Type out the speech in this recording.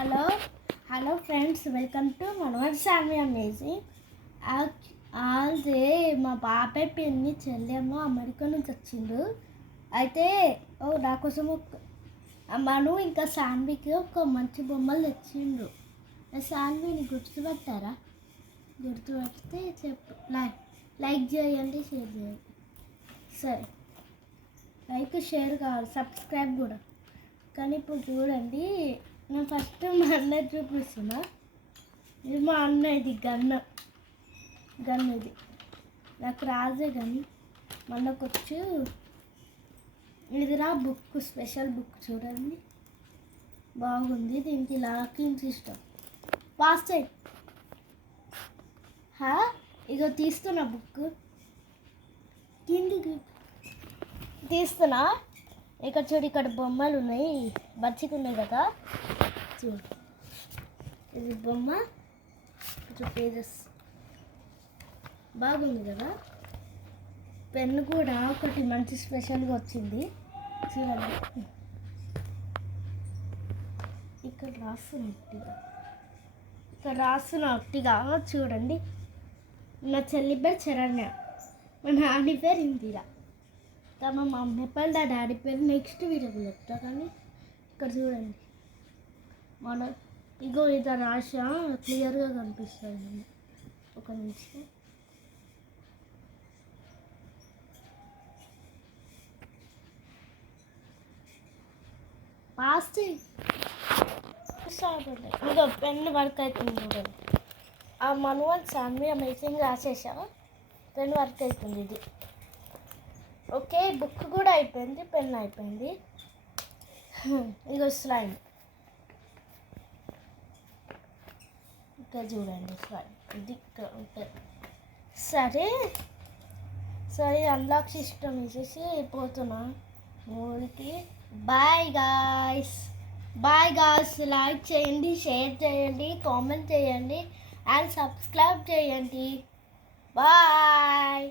Hello hello friends, welcome to Manoj సామి amazing. అదే మా బాబాయ్ పిన్ని చెల్లెమ్మ అమెరికా నుంచి వచ్చిండు. అయితే నా కోసం మను ఇంకా శాన్వికి ఒక మంచి బొమ్మలు తెచ్చిండు. శాన్విని గుర్తుపట్టారా? గుర్తుపడితే చెప్పు, లైక్ చేయండి, షేర్ చేయండి. సరే, లైక్ షేర్ కావాలి, సబ్స్క్రైబ్ కూడా. కానీ ఇప్పుడు చూడండి, నేను ఫస్ట్ మా అన్నయ్య చూపిస్తున్నా. ఇది మా అన్నయ్యది గన్ ఇది నాకు రాజే గన్. మనకు వచ్చి ఇదిరా బుక్, స్పెషల్ బుక్ చూడండి, బాగుంది. దీనికి లాకింగ్ సిస్టమ్. ఫాస్ట్ అయ్యి ఇగో తీస్తున్నా, బుక్ కిందికి తీస్తున్నా. ఇక్కడ చూడు, ఇక్కడ బొమ్మలు ఉన్నాయి, మంచిగా ఉన్నాయి కదా. చూడు, ఇది బొమ్మ, పేజెస్ బాగుంది కదా. పెన్ను కూడా ఒకటి మంచి స్పెషల్గా వచ్చింది, చూడండి. ఇక్కడ రాస్తున్న ఒట్టిగా చూడండి. నా చెల్లి పేరు శరణ్య, మా నాని పేరు ఇందిరా, మా మమ్మీ పేరు, నా డాడీ పేరు నెక్స్ట్ వీడియోకి చెప్తా. కానీ ఇక్కడ చూడండి, మన ఇగో ఇది రాశ క్లియర్గా కనిపిస్తుంది. ఒక నిమిషం, ఫాస్ట్ ఇగో పెన్ను వర్క్ అవుతుంది చూడండి. ఆ మనోజ్ సామి అమేజింగ్ రాసేసా, పెన్ వర్క్ అవుతుంది. ఇది ఓకే, బుక్ కూడా అయిపోయింది, పెన్ అయిపోయింది. ఇగో స్లైమ్, ఇక్కడ చూడండి స్లైమ్, ఇది ఇక్కడ ఉంటుంది. సరే సరే, అన్లాక్ సిస్టమ్ వేసేసి పోతున్నా ఊరికి. బాయ్ గాయ్స్, లైక్ చేయండి, షేర్ చేయండి, కామెంట్ చేయండి అండ్ సబ్స్క్రైబ్ చేయండి. బాయ్.